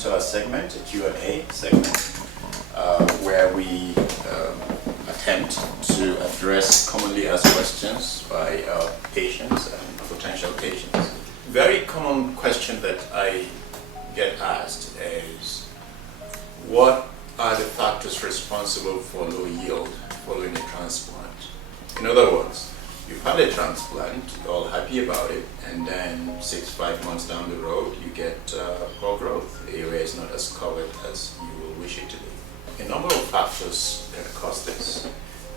to our segment, a Q&A segment, where we attempt to address commonly asked questions by our patients and potential patients. Very common question that I get asked is, what are the factors responsible for low yield following a transplant? In other words, you've had a transplant, you're all happy about it, and then 6-5 months down the road, you get poor growth. The area is not as covered as you will wish it to be. A number of factors can cause this,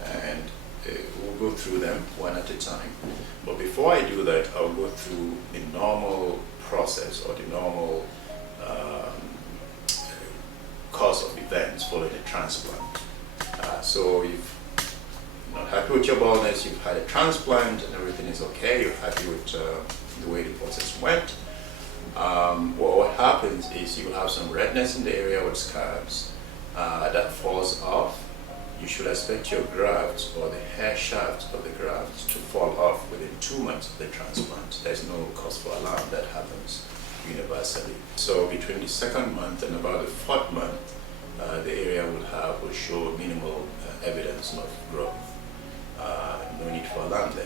and we'll go through them one at a time. But before I do that, I'll go through the normal process or the normal course of events following a transplant. So if not happy with your baldness, you've had a transplant and everything is okay, you're happy with the way the process went. What happens is you will have some redness in the area with scabs that falls off. You should expect your grafts or the hair shaft of the grafts to fall off within 2 months of the transplant. There's no cause for alarm. That happens universally. So between the 2nd month and about the 4th month, the area will show minimal evidence of growth. No need for alarm there.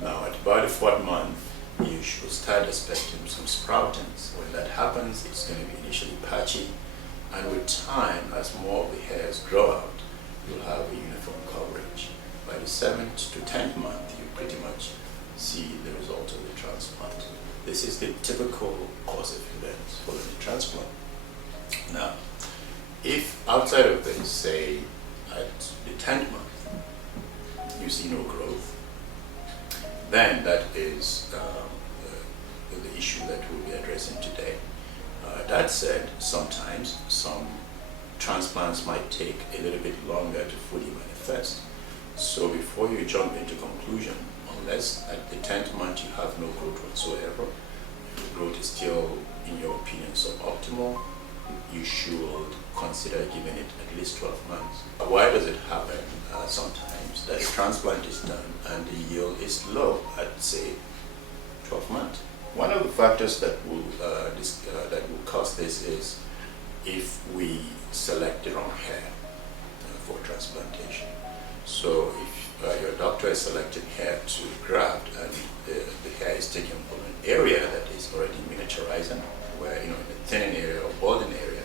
Now at about the 4th month, you should start expecting some sproutings. When that happens, it's going to be initially patchy, and with time, as more of the hairs grow out, you'll have a uniform coverage. By the 7th to 10th month, you pretty much see the result of the transplant. This is the typical course of events following the transplant. Now, if outside of this, say at the 10th month, you see no growth, then that is the issue that we'll be addressing today. That said, sometimes some transplants might take a little bit longer to fully manifest. So before you jump into conclusion, unless at the 10th month you have no growth whatsoever, if the growth is still, in your opinion, suboptimal, you should consider giving it at least 12 months. Why does it happen sometimes that a transplant is done and the yield is low at, say, 12 months? One of the factors that will cause this is if we select the wrong hair for transplantation. So if your doctor is selecting hair to graft and the hair is taken from an area that is already miniaturizing, where in the thinning area or balding area,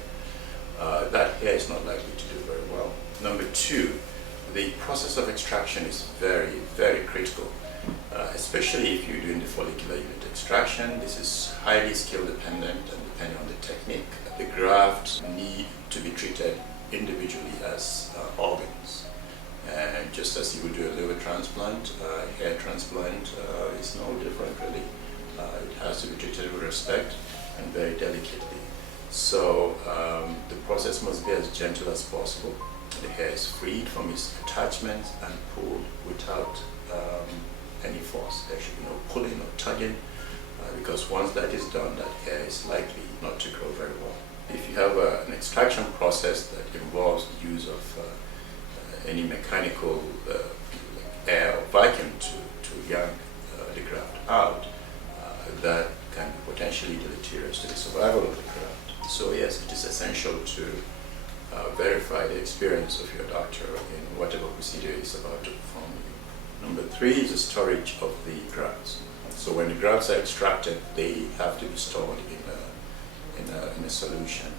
that hair is not likely to do very well. Number 2, the process of extraction is very, very critical, especially if you're doing the follicular unit extraction. This is highly skill dependent and depending on the technique. The grafts need to be treated individually as organs. And just as you would do a liver transplant, hair transplant is no different really. It has to be treated with respect and very delicately. So the process must be as gentle as possible. The hair is freed from its attachments and pulled without any force. There should be no pulling or tugging, because once that is done, that hair is likely not to grow very well. If you have an extraction process that involves the use of any mechanical air or vacuum to yank the graft out, that can be potentially deleterious to the survival of the graft. So yes, it is essential to verify the experience of your doctor in whatever procedure is about to perform. Number 3 is the storage of the grafts. So when the grafts are extracted, they have to be stored in a solution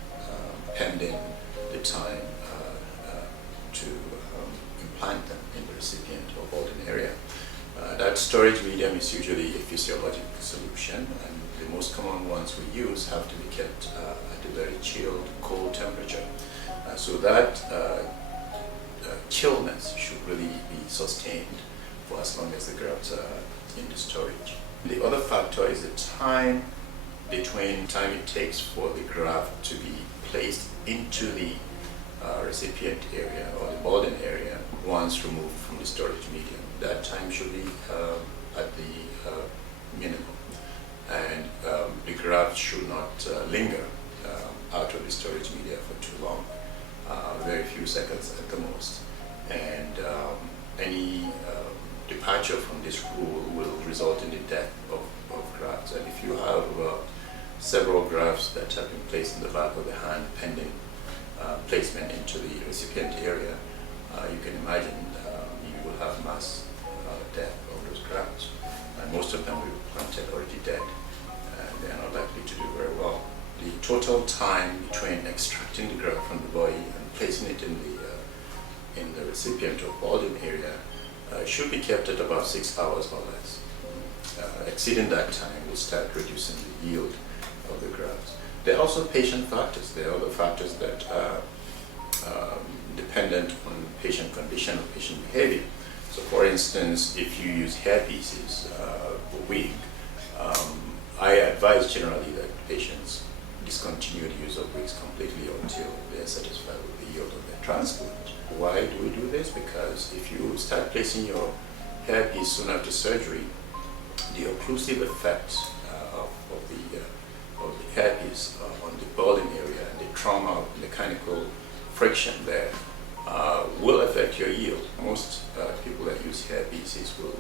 pending the time to implant them in the recipient or balding area. That storage medium is usually a physiological solution, and the most common ones we use have to be kept at a very chilled, cold temperature. So that chillness should really be sustained for as long as the grafts are in the storage. The other factor is the time it takes for the graft to be placed into the recipient area or the balding area once removed from the storage medium. That time should be at the minimum, and the graft should not linger out of the storage media for too long, very few seconds at the most. And any departure from this rule will result in the death of grafts. And if you have several grafts that have been placed in the back of the hand pending placement into the recipient area, you can imagine you will have mass death of those grafts. And most of them will be planted already dead, and they are not likely to do very well. The total time between extracting the graft from the body and placing it in the recipient or balding area should be kept at about 6 hours or less. Exceeding that time will start reducing the yield of the grafts. There are also patient factors. There are other factors that are dependent on patient condition or patient behavior. So for instance, if you use hair pieces per wig, I advise generally that patients discontinue the use of wigs completely until they are satisfied with the yield of their transplant. Why do we do this? Because if you start placing your hairpiece soon after surgery, the occlusive effect of the hairpiece on the balding area and the trauma of mechanical friction there will affect your yield. Most people that use hairpieces will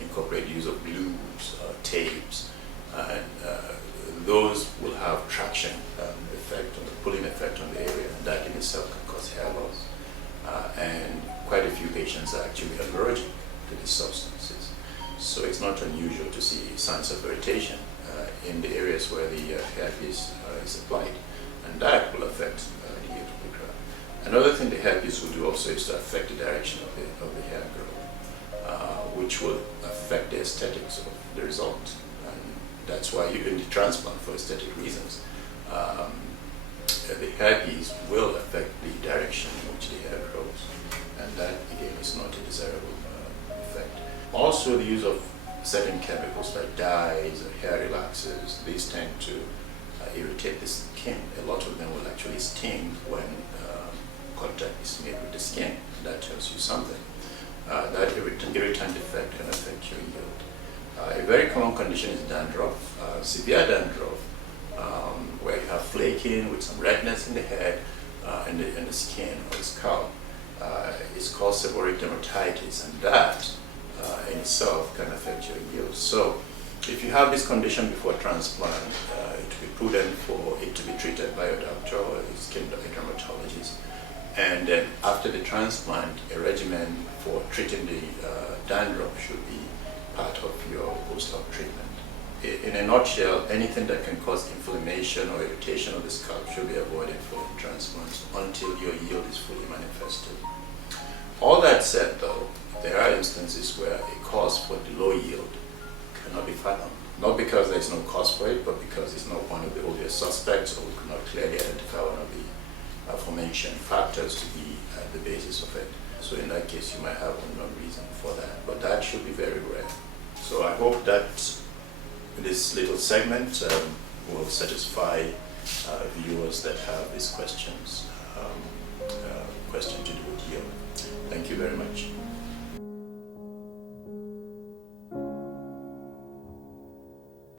incorporate use of glues, tapes, and those will have traction effect on the pulling effect on the area, and that in itself can cause hair loss. And quite a few patients are actually allergic to these substances. So it's not unusual to see signs of irritation in the areas where the hairpiece is applied, and that will affect the yield of the graft. Another thing the hairpiece will do also is to affect the direction of the hair growth, which will affect the aesthetics of the result. And that's why you do the transplant for aesthetic reasons. The hairpiece will affect the direction in which the hair grows, and that again is not a desirable effect. Also, the use of certain chemicals like dyes or hair relaxers, these tend to irritate the skin. A lot of them will actually sting when contact is made with the skin. That tells you something. That irritant effect can affect your yield. A very common condition is dandruff, severe dandruff, where you have flaking with some redness in the head and the skin or the scalp. It's called seborrheic dermatitis, and that in itself can affect your yield. So if you have this condition before transplant, it would be prudent for it to be treated by a doctor or a skin dermatologist. And then after the transplant, a regimen for treating the dandruff should be part of your post-op treatment. In a nutshell, anything that can cause inflammation or irritation of the scalp should be avoided for transplants until your yield is fully manifested. All that said though, there are instances where a cause for the low yield cannot be fathomed. Not because there is no cause for it, but because it's not one of the obvious suspects, or we could not clearly identify one of the aforementioned factors to be at the basis of it. So in that case, you might have unknown reason for that, but that should be very rare. So I hope that this little segment will satisfy viewers that have these questions, question to do with yield. Thank you very much.